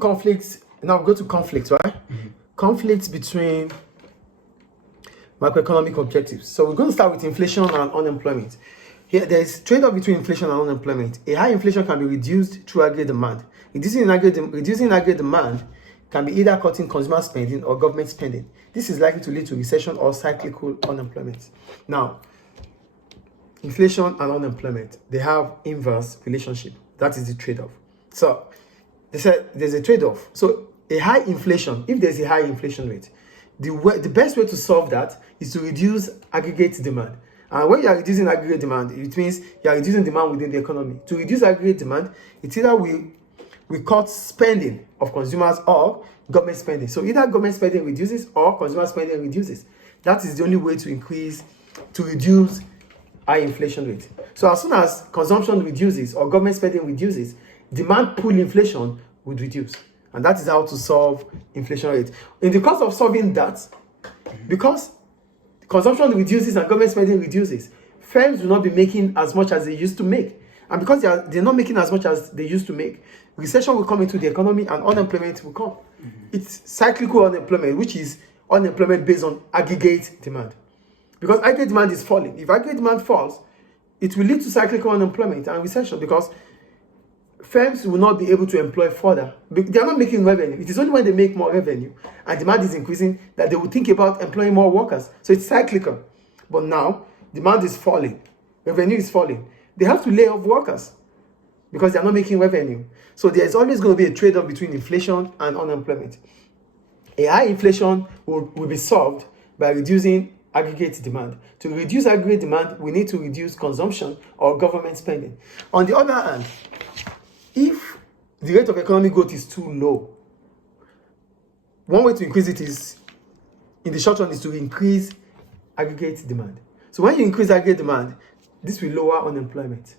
conflicts. Now go to conflicts, right? Conflicts between macroeconomic objectives. So we're going to start with inflation and unemployment. Here, there's trade-off between inflation and unemployment. A high inflation can be reduced through aggregate demand. Reducing aggregate demand can be either cutting consumer spending or government spending. This is likely to lead to recession or cyclical unemployment. Now, inflation and unemployment, they have inverse relationship. That is the trade-off. So they said there's a trade-off. So a high inflation, if there's a high inflation rate, the best way to solve that is to reduce aggregate demand. And when you are reducing aggregate demand, it means you are reducing demand within the economy. To reduce aggregate demand, it's either we cut spending of consumers or government spending. So either government spending reduces or consumer spending reduces. That is the only way to reduce high inflation rate. So as soon as consumption reduces or government spending reduces, demand pull inflation would reduce. And that is how to solve inflation rate. In the course of solving that, because consumption reduces and government spending reduces, firms will not be making as much as they used to make. And because they're not making as much as they used to make, recession will come into the economy and unemployment will come. It's cyclical unemployment, which is unemployment based on aggregate demand. Because aggregate demand is falling. If aggregate demand falls, it will lead to cyclical unemployment and recession because firms will not be able to employ further. They are not making revenue. It is only when they make more revenue and demand is increasing that they will think about employing more workers. So it's cyclical. But now, demand is falling. Revenue is falling. They have to lay off workers because they are not making revenue. So there's always going to be a trade-off between inflation and unemployment. A high inflation will be solved by reducing aggregate demand. To reduce aggregate demand, we need to reduce consumption or government spending. On the other hand, if the rate of economic growth is too low, one way to increase it is, in the short run, is to increase aggregate demand. So when you increase aggregate demand, this will lower unemployment.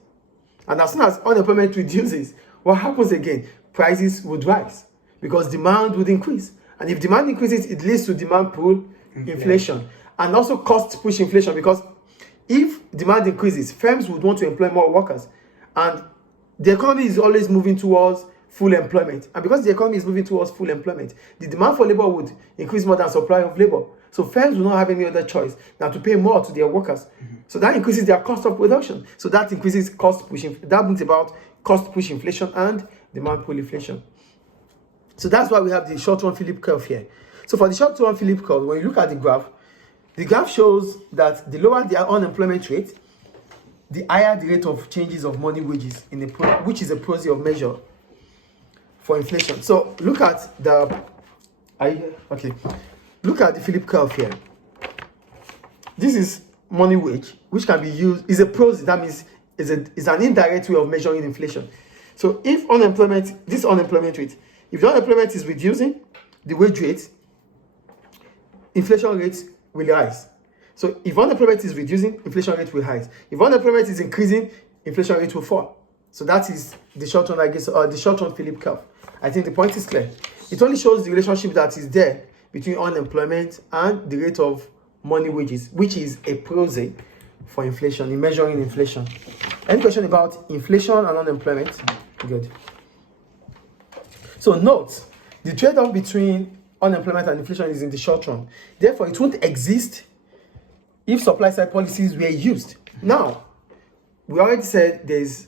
And as soon as unemployment reduces, what happens again? Prices would rise because demand would increase. And if demand increases, it leads to demand pull inflation and also cost push inflation because if demand increases, firms would want to employ more workers. And the economy is always moving towards full employment. And because the economy is moving towards full employment, the demand for labor would increase more than supply of labor. So firms will not have any other choice than to pay more to their workers. So that increases their cost of production. So that increases cost push. That brings about cost push inflation and demand pull inflation. So that's why we have the short-run Phillips curve here. So for the short-run Phillips curve, when you look at the graph shows that the lower the unemployment rate, the higher the rate of changes of money wages in which is a proxy of measure for inflation. So look at look at the Phillips curve here. This is money wage, which can be used, is a proxy, that means is an indirect way of measuring inflation. So if this unemployment rate, if the unemployment is reducing, the wage rate, inflation rates will rise. So if unemployment is reducing, inflation rate will rise. If unemployment is increasing, inflation rate will fall. So that is the short-run, the short-run Phillips curve. I think the point is clear. It only shows the relationship that is there between unemployment and the rate of money wages, which is a proxy for inflation, in measuring inflation. Any question about inflation and unemployment? Good. So note, the trade-off between unemployment and inflation is in the short run. Therefore, it won't exist if supply-side policies were used. Now, we already said there's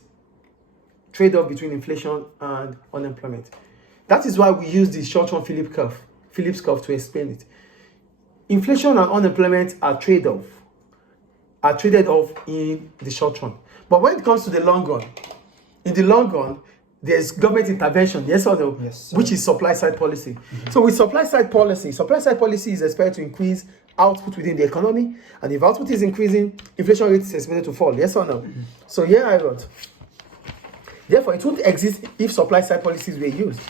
trade-off between inflation and unemployment. That is why we use the short-run Phillips curve to explain it. Inflation and unemployment are traded off in the short run. But when it comes to the long run, in the long run, there's government intervention, yes or no? Yes, which is supply-side policy. So with supply-side policy is expected to increase output within the economy, and if output is increasing, inflation rate is expected to fall, yes or no? So here I wrote, therefore it won't exist if supply-side policies were used.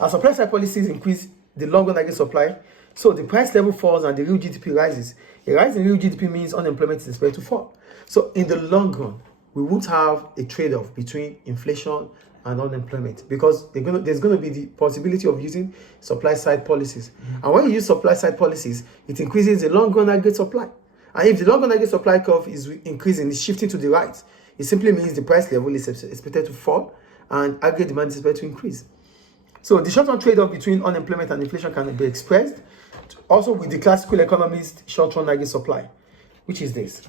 As supply-side policies increase the long-run aggregate supply, so the price level falls and the real GDP rises. A rise in real GDP means unemployment is expected to fall. So in the long run, we won't have a trade-off between inflation and unemployment because there's going to be the possibility of using supply-side policies. And when you use supply-side policies, it increases the long-run aggregate supply. And if the long-run aggregate supply curve is increasing, it's shifting to the right, it simply means the price level is expected to fall and aggregate demand is expected to increase. So the short-run trade-off between unemployment and inflation can be expressed also with the classical economist short-run aggregate supply, which is this.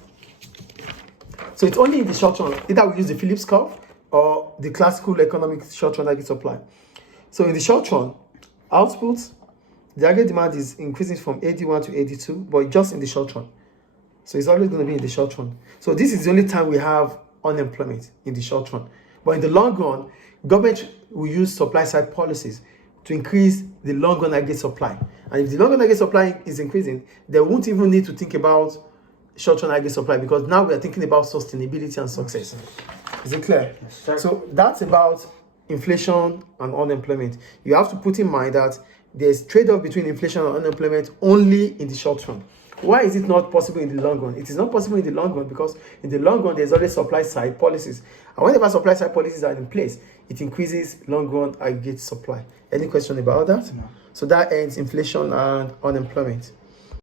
So it's only in the short run, either we use the Phillips curve or the classical economic short-run aggregate supply. So in the short run, output, the aggregate demand is increasing from 81 to 82, but just in the short run. So it's always going to be in the short run. So this is the only time we have unemployment, in the short run. But in the long run, government will use supply side policies to increase the long run aggregate supply. And if the long run aggregate supply is increasing, they won't even need to think about short run aggregate supply, because now we are thinking about sustainability and success. Is it clear? Yes, so that's about inflation and unemployment. You have to put in mind that there's trade-off between inflation and unemployment only in the short run. Why is it not possible in the long run? It is not possible in the long run because in the long run, there's always supply side policies. And whenever supply side policies are in place, it increases long run aggregate supply. Any question about that? No. So that ends inflation and unemployment.